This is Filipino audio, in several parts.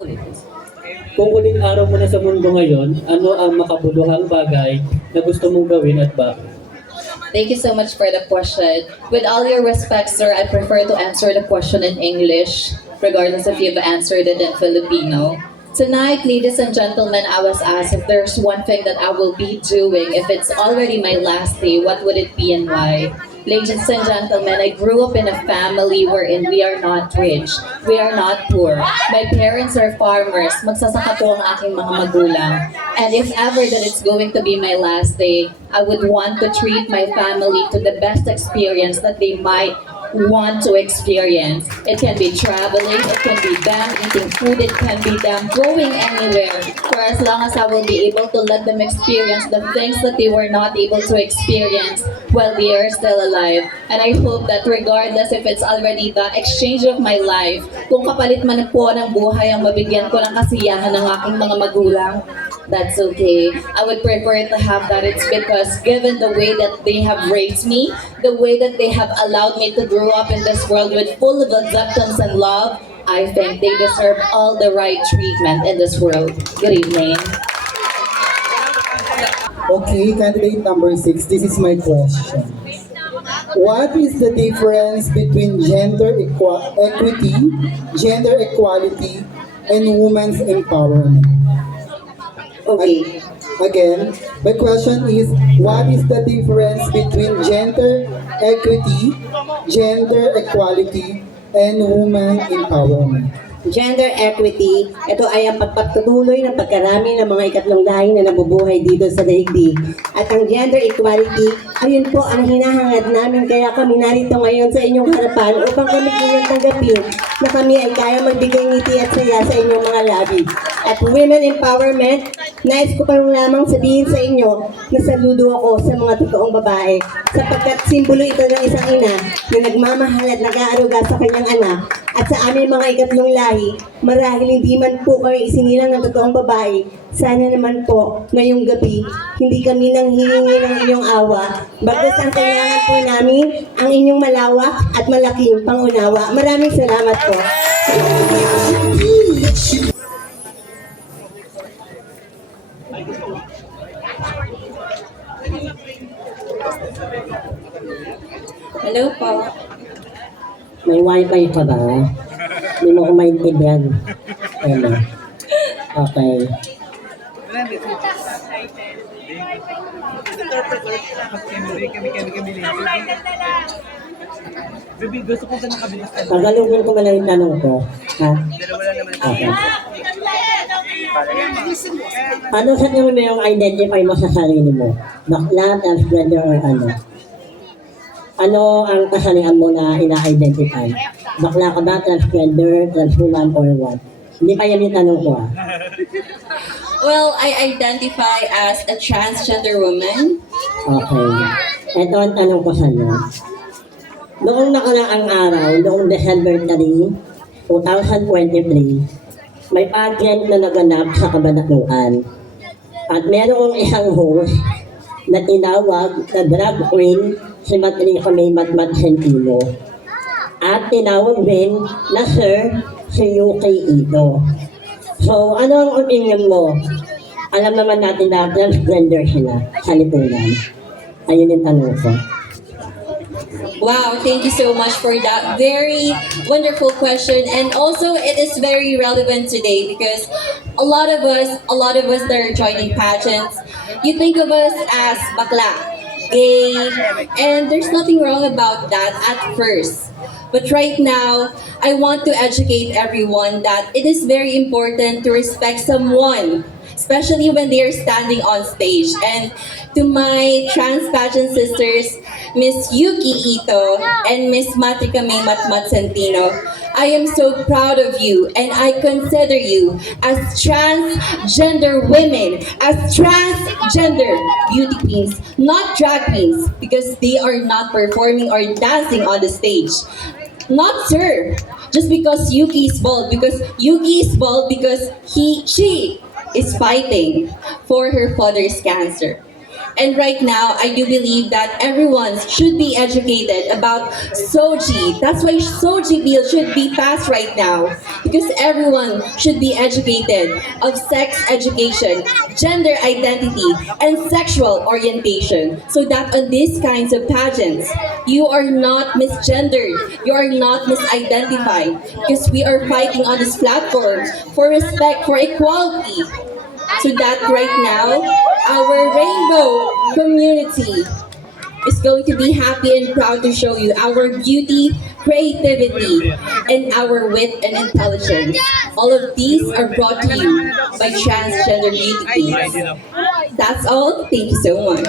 Kung uling araw mo na sa mundo ngayon, ano ang makabuluhang bagay na gusto mong gawin at bakit? Thank you so much for the question. With all your respect, sir, I prefer to answer the question in English, regardless if you've answered it in Filipino. Tonight, ladies and gentlemen, I was asked if there's one thing that I will be doing, if it's already my last day, what would it be and why? Ladies and gentlemen, I grew up in a family wherein we are not rich. We are not poor. My parents are farmers. Magsasaka po ang aking mga magulang. And if ever that it's going to be my last day, I would want to treat my family to the best experience that they might want to experience. It can be traveling, it can be them eating food, it can be them going anywhere. For as long as I will be able to let them experience the things that they were not able to experience while they are still alive. And I hope that regardless if it's already the exchange of my life, kung kapalit man po ng buhay ang mabigyan ko ng kasiyahan ng aking mga magulang, that's okay. I would prefer to have that. It's because given the way that they have raised me, the way that they have allowed me to grow up in this world with full of acceptance and love, I think they deserve all the right treatment in this world. Good evening. Okay, candidate number 6, this is my question. What is the difference between equity, gender equality, and women's empowerment? Okay. Again, my question is, what is the difference between gender equity, gender equality, and women empowerment? Gender equity, ito ay ang pagpatuloy ng pagkarami ng mga ikatlong lahi na nabubuhay dito sa daigdig. At ang gender equality, ayun po ang hinahangad namin, kaya kami narito ngayon sa inyong harapan upang kami inyong tanggapin na kami ay kaya magbigay ngiti at saya sa inyong mga labi. At women empowerment, nais ko pa lamang sabihin sa inyo na saludo ako sa mga totoong babae sapagkat simbolo ito ng isang ina na nagmamahal at nag-aaruga sa kanyang anak. At sa aming mga ikatlong lahi, marahil hindi man po kami isinilang ng totoong babae, sana naman po ngayong gabi, hindi kami nang hihingi ng inyong awa. Bagkus ang kailangan po namin ang inyong malawak at malaking pangunawa. Maraming salamat po. Hello po. May wifi ka ba? Hindi mo ko maintindihan. Ano? Okay. Tagalogin ko lang yung tanong ko. Ha? Okay. Ano sa tingin mo yung identify mo sa sarili mo? Bakla, transgender, or ano? Ano ang kasalihan mo na ina-identify? Bakla ka ba, transgender, transwoman, or what? Hindi pa yan yung tanong ko. Well, I identify as a transgender woman. Okay. Ito ang tanong ko sa inyo. Noong nakaraang araw, noong December 3, 2023, may pageant na naganap sa Kabanatuan. At merong isang host na tinawag na drag queen si Matrica May Matmat Centino. At tinawag din na Sir si UK Ito. So, ano ang opinion mo? Alam naman natin na transgender sila sa lipunan. Ayun yung tanong ko. Wow, thank you so much for that very wonderful question. And also, it is very relevant today because a lot of us that are joining pageants, you think of us as bakla, gay, and there's nothing wrong about that at first. But right now, I want to educate everyone that it is very important to respect someone, especially when they are standing on stage. And to my trans pageant sisters, Miss Yuki Ito and Miss Matrika May Matmat Centino, I am so proud of you and I consider you as transgender women, as transgender beauty queens, not drag queens, because they are not performing or dancing on the stage. Not sir, just because Yuki is bald, because Yuki is bald because she is fighting for her father's cancer. And right now, I do believe that everyone should be educated about SOGI. That's why SOGI bill should be passed right now. Because everyone should be educated of sex education, gender identity, and sexual orientation. So that on these kinds of pageants, you are not misgendered, you are not misidentified. Because we are fighting on this platform for respect, for equality. So that right now, our rainbow community is going to be happy and proud to show you our beauty, creativity, and our wit and intelligence. All of these are brought to you by Transgender Beauty Queens. That's all. Thank you so much.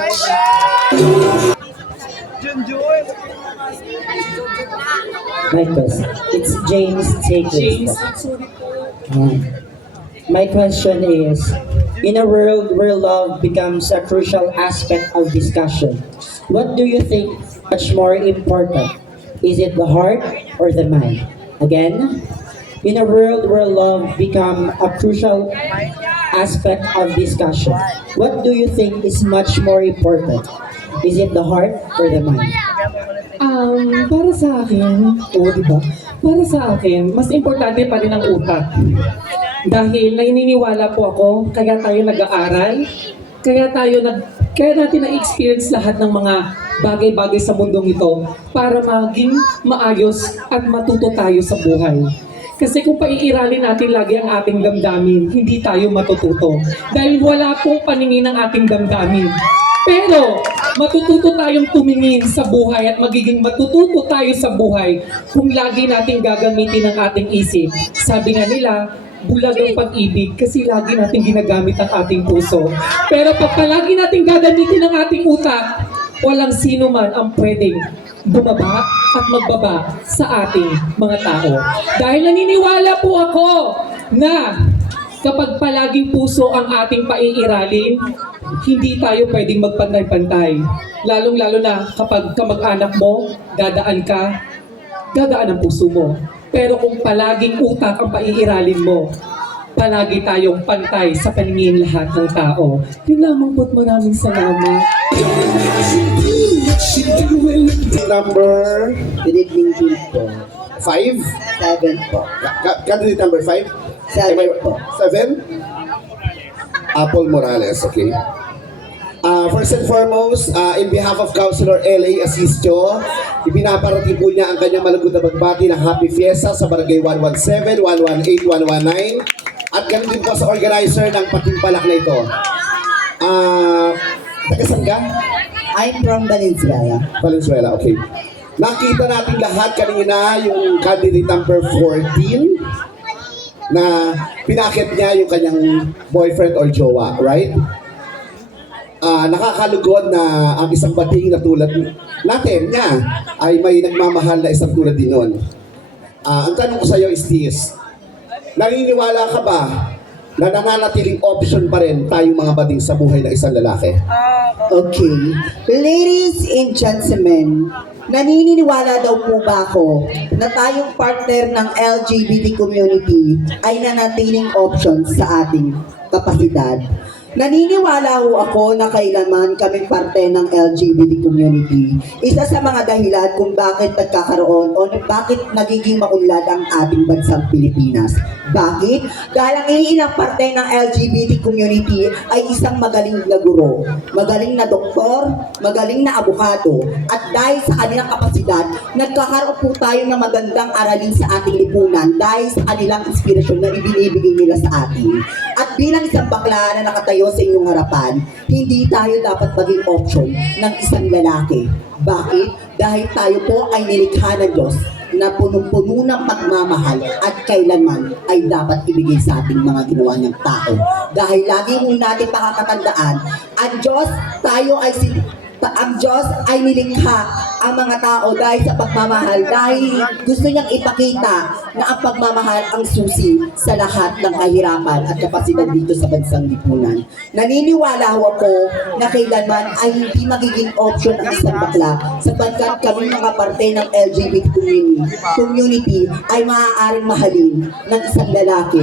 My question. It's James James. My question is, in a world where love becomes a crucial aspect of discussion, what do you think much more important? Is it the heart or the mind? Again, in a world where love becomes a crucial aspect of discussion, what do you think is much more important? Is it the heart or the mind? Para sa akin, di ba? Para sa akin, mas importante pa rin ang utak. Dahil naniniwala po ako, kaya tayo nag-aaral, kaya natin na-experience lahat ng mga bagay-bagay sa mundong ito para maging maayos at matuto tayo sa buhay. Kasi kung paiiralin natin lagi ang ating damdamin, hindi tayo matututo. Dahil wala pong paningin ang ating damdamin. Pero matututo tayong tumingin sa buhay at magiging matututo tayo sa buhay kung lagi nating gagamitin ang ating isip. Sabi nga nila, bulag ang pag-ibig kasi lagi nating ginagamit ang ating puso. Pero pag palagi nating gagamitin ang ating utak, walang sino man ang pwedeng bumaba at magbaba sa ating mga tao. Dahil naniniwala po ako na kapag palaging puso ang ating paiiralin, hindi tayo pwedeng magpantay-pantay. Lalong-lalo na kapag kamag-anak mo, dadaan ang puso mo. Pero kung palaging utak ang paiiralin mo, palagi tayong pantay sa paningin lahat ng tao. Yun lamang po't maraming salamat. Number Good evening po. 5? 7 po. Candidate number 5? 7 po. 7? Apple Morales, okay. First and foremost, in behalf of Councilor L.A. Asistio, ipinaparating po niya ang kanyang malugod na pagbati ng Happy Fiesta sa Barangay 117, 118, 119, at ganun din po sa organizer ng patimpalak na ito. Taga saan ka? I'm from Valenzuela. Valenzuela, okay. Nakita natin lahat kanina yung candidate number 14 na pinakit niya yung kanyang boyfriend or jowa, right? Nakakalugod na ang isang bating na tulad natin niya ay may nagmamahal na isang tulad din nun. Ang tanong ko sa iyo is this, naniniwala ka ba na nananatiling option pa rin tayong mga bading sa buhay ng isang lalaki? Okay. Ladies and gentlemen, naniniwala daw po ba ako na tayong partner ng LGBT community ay nanatiling option sa ating kapasidad? Naniniwala ho ako na kailanman kaming parte ng LGBT community. Isa sa mga dahilan kung bakit nagkakaroon o bakit nagiging maunlad ang ating bansang Pilipinas. Bakit? Dahil ang iilang parte ng LGBT community ay isang magaling na guro, magaling na doktor, magaling na abogado. At dahil sa kanilang kapasidad, nagkakaroon po tayo ng magandang aralin sa ating lipunan dahil sa kanilang inspirasyon na ibinibigay nila sa atin. At bilang isang bakla na nakatayo sa inyong harapan, hindi tayo dapat maging option ng isang lalaki. Bakit? Dahil tayo po ay nilikha ng Diyos na punong-puno ng pagmamahal at kailanman ay dapat ibigay sa ating mga ginawa ng tao. Dahil lagi mo natin pakakatandaan, ang Diyos ay nilikha ang mga tao dahil sa pagmamahal, dahil gusto niyang ipakita na ang pagmamahal ang susi sa lahat ng kahirapan at kapasidad dito sa bansang lipunan. Naniniwala ho ako na kailanman ay hindi magiging option ang isang bakla sapagkat kami mga parte ng LGBT community ay maaaring mahalin ng isang lalaki.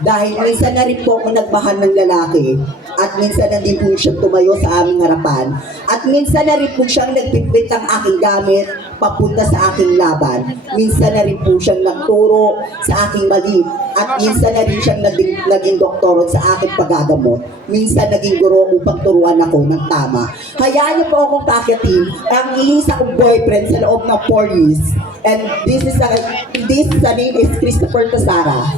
Dahil minsan na rin po ako nagmahal ng lalaki at minsan na din po siyang tumayo sa aming harapan. At minsan na rin po siyang nagpitbit ng aking gamit papunta sa aking laban. Minsan na rin po siyang nagturo sa aking mali. At minsan na rin siyang naging doktor sa aking paggagamot. Minsan naging guro upang turuan ako ng tama. Hayaan niyo po akong pakitin ang iisa kong boyfriend sa loob ng 4 years. And this name is Christopher Tasara.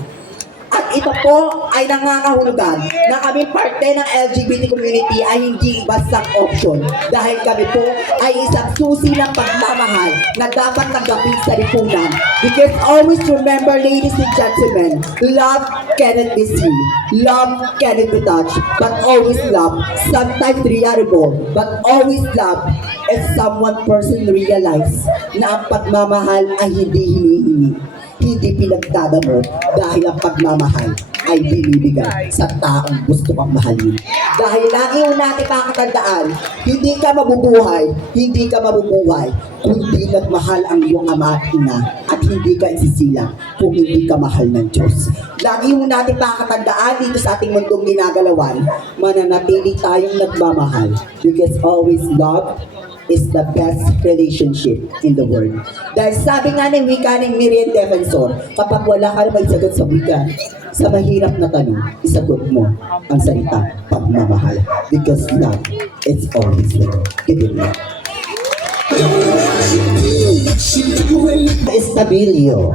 At ito po ay nangangahulugan na kami parte ng LGBT community ay hindi bastang option dahil kami po ay isang susi ng pagmamahal na dapat tanggapin sa lipunan. Because always remember, ladies and gentlemen, love cannot be seen, love cannot be touched, but always love, sometimes reliable, but always love as someone person realize na ang pagmamahal ay hindi hinihingi, hindi pinagdadamot dahil ang pagmamahal ay binibigay sa taong gusto kang mahalin. Dahil lagi yung natin pakatandaan, hindi ka mabubuhay kundi nagmahal ang iyong ama at ina at hindi ka isisilang kung hindi ka mahal ng Diyos. Lagi yung natin pakatandaan dito sa ating mundong ginagalawan, mananatili tayong nagmamahal because always love is the best relationship in the world. Dahil sabi nga ng wika ng Miriam Defensor, kapag wala ka na sagot sa wika, sa mahirap na tanong, isagot mo ang salita pagmamahal. Because love is always there. Give it love. Estabilio.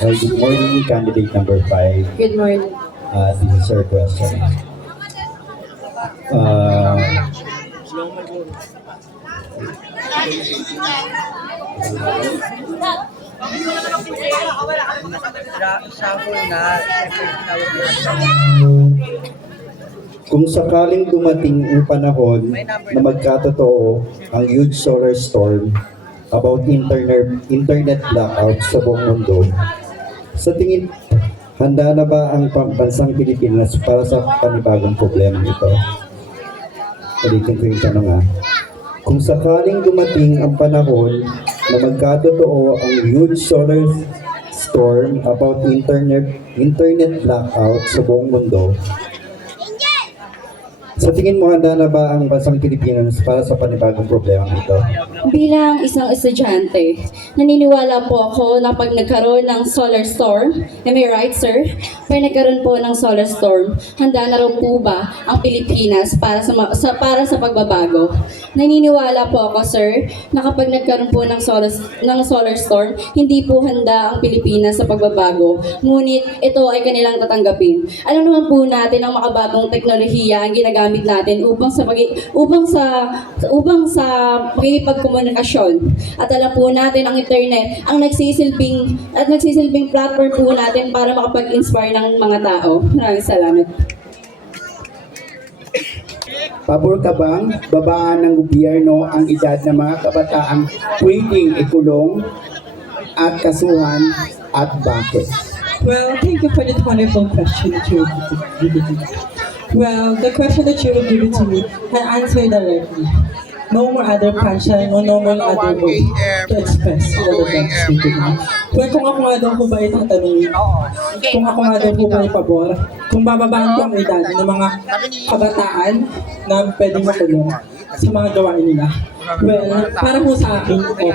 Good morning, candidate number 5. Good morning. This is your question. Kung sakaling dumating ang panahon na magkatotoo ang huge solar storm about internet blackout sa buong mundo, sa tingin, handa na ba ang bansang Pilipinas para sa panibagong problema ito? Ulitin ko yung tanong Kung sakaling dumating ang panahon na magkatotoo ang huge solar storm about internet blackout sa buong mundo, sa tingin mo, handa na ba ang bansang Pilipinas para sa panibagong problema ito? Bilang isang estudyante, naniniwala po ako na pag nagkaroon ng solar storm, am I right, sir? Pag nagkaroon po ng solar storm, handa na raw po ba ang Pilipinas para sa pagbabago? Naniniwala po ako, sir, na kapag nagkaroon po ng solar storm, hindi po handa ang Pilipinas sa pagbabago. Ngunit ito ay kanilang tatanggapin. Alam naman po natin ang makabagong teknolohiya ang ginagamit natin upang sa pakikipagkomunikasyon. At alam po natin ang internet ang nagsisilbing platform po natin para makapag-inspire ng mga tao. Maraming salamat. Pabor ka bang babaan ng gobyerno ang edad ng mga kabataang pwedeng ikulong at kasuhan at bakit? Well, thank you for that wonderful question that you given to me. Well, the question that you given to me, I answered directly. No more other punchline, no more other way to express all the things we do. Well, kung ako nga daw po ba itong tanongin, kung ako nga daw po ba ipabor, kung bababaan ko ang edad ng mga kabataan na pwedeng makulong sa mga gawain nila. Well, para po sa akin, opo.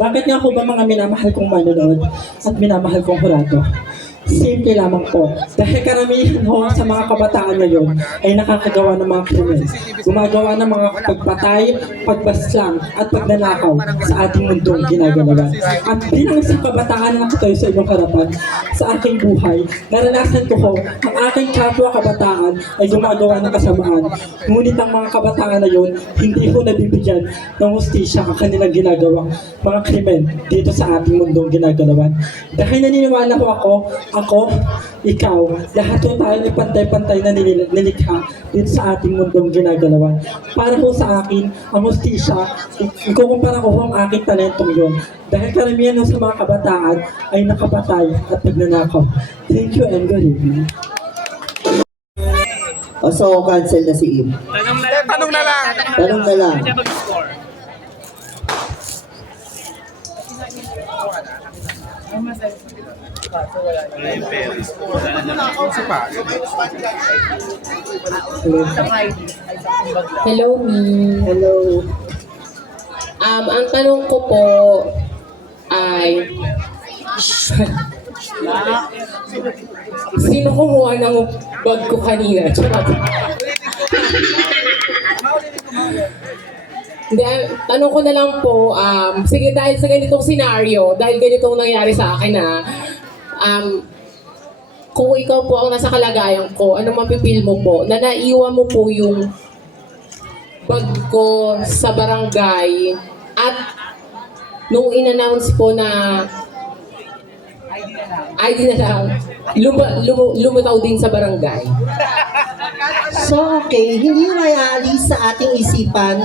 Bakit nga po ba mga minamahal kong manonood at minamahal kong hurado? Simple lamang po. Dahil karamihan ho sa mga kabataan ngayon ay nakakagawa ng mga krimen. Gumagawa ng mga pagpatay, pagbaslang at pagnanakaw sa ating mundong ginagalawan. At bilang isang kabataan na nakatayo sa inyong harapan, sa aking buhay, naranasan ko ho ang aking kapwa kabataan ay gumagawa ng kasamaan. Ngunit ang mga kabataan na yun, hindi ho nabibigyan ng hustisya ang kanilang ginagawang mga krimen dito sa ating mundong ginagalawan. Dahil naniniwala ho ako, ikaw, lahat po tayo ay pantay-pantay na nilikha dito sa ating mundong ginagalawan. Para po sa akin, ang hustisya, ikukumpara ko ang aking talentong yun. Dahil karamihan sa mga kabataan ay nakapatay at nagnanakaw. Thank you and good evening. So, cancel na si Im. Tanong na lang. Tanong na lang. Hello, me. Hello. Ang tanong ko po ay, sino kumuha ng bag ko kanina? Charot. Hindi, tanong ko na lang po, sige, dahil sa ganitong senaryo, dahil ganitong nangyari sa akin kung ikaw po ang nasa kalagayan ko, ano mapipil mo po? Na naiwan mo po yung bag ko sa barangay at nung in-announce po na ID na lang, lumutaw din sa barangay. So, okay, hindi maaalis sa ating isipan,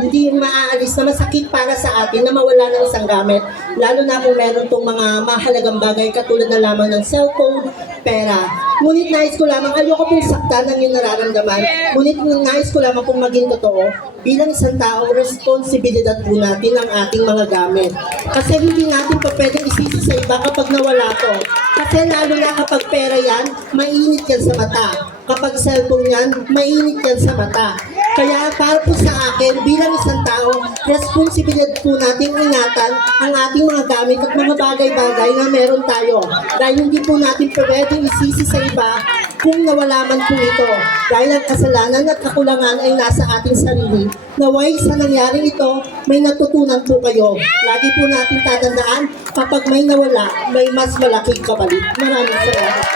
hindi maaalis na masakit para sa atin na mawala ng isang gamit, lalo na kung meron tong mga mahalagang bagay katulad na lamang ng cellphone, pera. Ngunit nais ko lamang, ayoko pong saktan ng iyong nararamdaman, ngunit nais ko lamang pong maging totoo, bilang isang tao, responsibilidad po natin ang ating mga gamit. Kasi hindi natin pa pwedeng isisi sa iba kapag nawala to. Kasi lalo na kapag pera yan, mainit yan sa mata. Kapag cellphone yan, mainit yan sa mata. Kaya para po sa akin, bilang isang tao, responsibilidad po nating ingatan ang ating mga gamit at mga bagay-bagay na meron tayo. Dahil hindi po natin pwedeng isisi sa iba kung nawala man po ito. Dahil ang kasalanan at kakulangan ay nasa ating sarili. Naway sa nangyaring ito, may natutunan po kayo. Lagi po natin tatandaan, kapag may nawala, may mas malaking kapalit. Maraming salamat.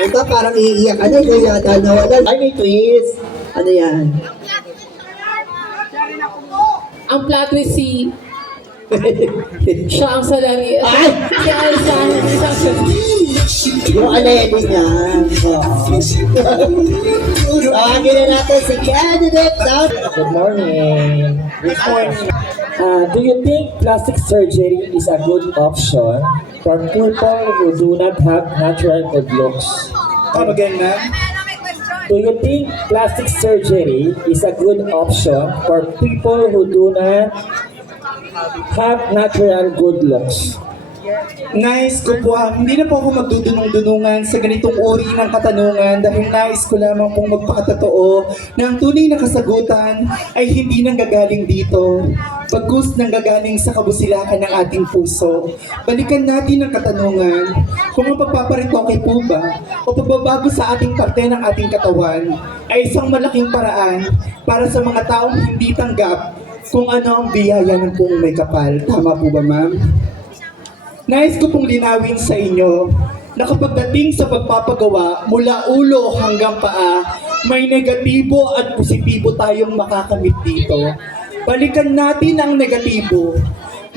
Ito parang iiyak. Ano yung yata nawalan? Ay, may twist. Ano yan? Ang plot twist siya ang salari. Siya ang Yung aledi niya. Tawagin na natin si candidate. Good morning. Do you think plastic surgery is a good option for people who do not have natural good looks? Come again, ma'am. Do you think plastic surgery is a good option for people who do not have natural good looks? Nais ko po, hindi na po ako magdudunong-dunungan sa ganitong uri ng katanungan dahil nais ko lamang pong magpakatotoo na ang tunay na kasagutan ay hindi nanggagaling dito, bagkus nanggagaling sa kabusilakan ng ating puso. Balikan natin ang katanungan kung ang pagpaparitoke po ba o pagbabago sa ating parte ng ating katawan ay isang malaking paraan para sa mga taong hindi tanggap kung ano ang biyaya ng buong may kapal. Tama po ba, ma'am? Nais ko pong linawin sa inyo na kapag dating sa pagpapagawa mula ulo hanggang paa, may negatibo at positibo tayong makakamit dito. Balikan natin ang negatibo.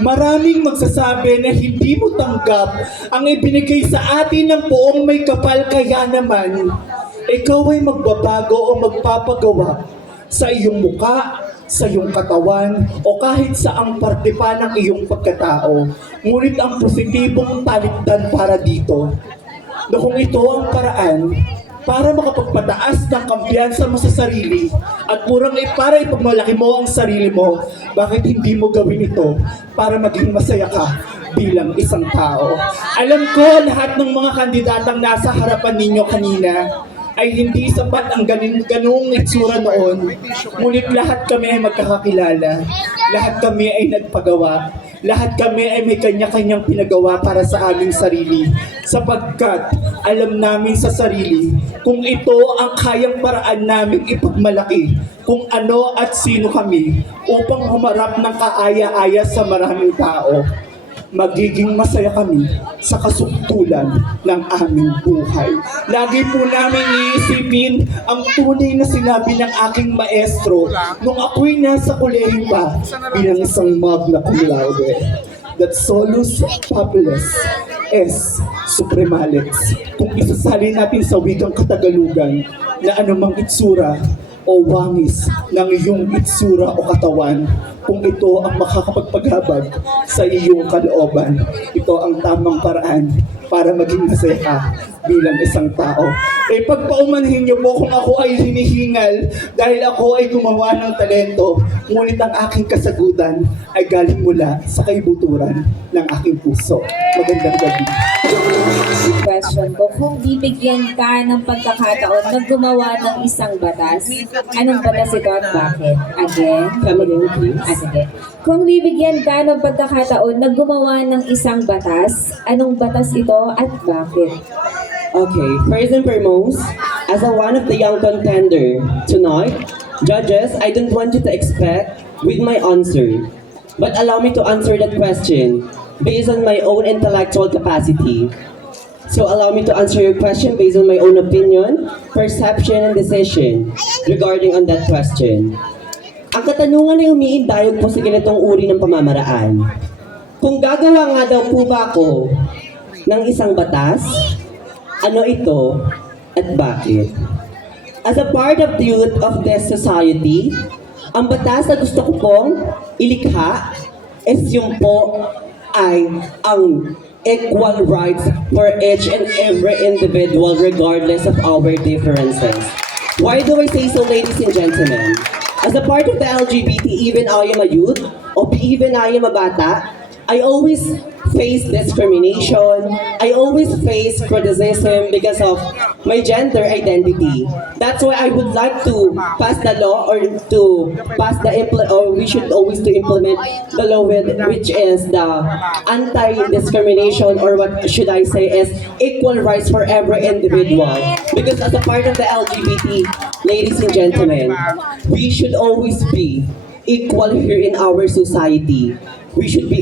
Maraming magsasabi na hindi mo tanggap ang ibinigay sa atin ng buong may kapal, kaya naman ikaw ay magbabago o magpapagawa sa iyong muka, sa iyong katawan, o kahit sa ang parte pa ng iyong pagkatao. Ngunit ang positibong talikdan para dito, na kung ito ang paraan para makapagpataas ng kampiyansa mo sa sarili at para ipagmalaki mo ang sarili mo, bakit hindi mo gawin ito para maging masaya ka bilang isang tao? Alam ko lahat ng mga kandidatang nasa harapan ninyo kanina ay hindi sapat ang ganung itsura noon. Ngunit lahat kami ay magkakakilala. Lahat kami ay nagpagawa. Lahat kami ay may kanya-kanyang pinagawa para sa aming sarili. Sapagkat alam namin sa sarili kung ito ang kayang paraan namin ipagmalaki kung ano at sino kami upang humarap ng kaaya-aya sa maraming tao. Magiging masaya kami sa kasuktulan ng aming buhay. Lagi po namin iisipin ang tunay na sinabi ng aking maestro nung ako'y nasa kolehiyo pa bilang isang magna cum laude. That solus populus es supremalis. Kung isasalin natin sa wikang Katagalugan na anumang itsura o wangis ng iyong itsura o katawan. Kung ito ang makakapagpaghabag sa iyong kalooban, ito ang tamang paraan para maging masaya ka bilang isang tao. Pagpaumanhin niyo po kung ako ay hinihingal dahil ako ay gumawa ng talento, ngunit ang aking kasagutan ay galing mula sa kaibuturan ng aking puso. Magandang gabi. Question ko, kung bibigyan ka ng pagkakataon na gumawa ng isang batas, anong batas ito at bakit? Again? Sige. Kung bibigyan ka ng pagkakataon na gumawa ng isang batas, anong batas ito at bakit? Okay, first and foremost, as one of the young contender tonight, judges, I don't want you to expect with my answer, but allow me to answer that question based on my own intellectual capacity. So allow me to answer your question based on my own opinion, perception, and decision regarding on that question. Ang katanungan ay umiindayog po sa ganitong uri ng pamamaraan. Kung gagawa nga daw po ba ako ng isang batas, ano ito at bakit? As a part of the youth of this society, ang batas na gusto ko pong ilikha is yung po ay ang equal rights for each and every individual regardless of our differences. Why do I say so, ladies and gentlemen? As a part of the LGBT, even I am a youth, or even I am a bata, I always face discrimination. I always face criticism because of my gender identity. That's why I would like to pass the law or to pass the or we should always to implement the law which is the anti-discrimination, or what should I say is equal rights for every individual. Because as a part of the LGBT, ladies and gentlemen, we should always be equal here in our society. We should be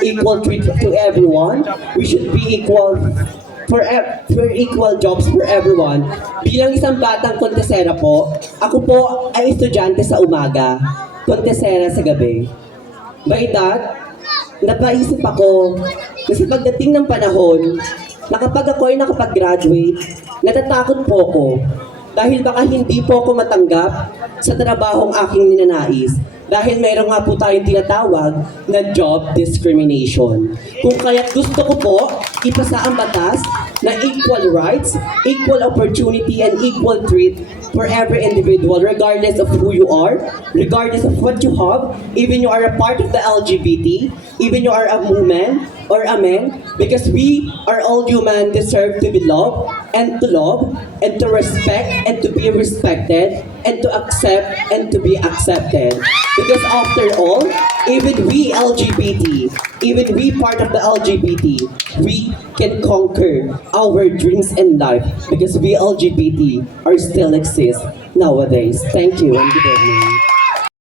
equal to everyone. We should be equal for equal jobs for everyone. Bilang isang batang kontesera po, ako po ay estudyante sa umaga, kontesera sa gabi. By that, napaisip ako na sa pagdating ng panahon, na kapag ako ay nakapag-graduate, natatakot po ako dahil baka hindi po ako matanggap sa trabahong aking ninanais. Dahil mayroon nga po tayong tinatawag na job discrimination. Kung kaya gusto ko po ipasa ang batas na equal rights, equal opportunity, and equal treat for every individual regardless of who you are, regardless of what you have, even you are a part of the LGBT, even you are a woman or a man, because we are all human, deserve to be loved and to love and to respect and to be respected and to accept and to be accepted. Because after all, even we LGBT, even we part of the LGBT, we can conquer our dreams in life because we LGBT are still exist nowadays. Thank you and good evening.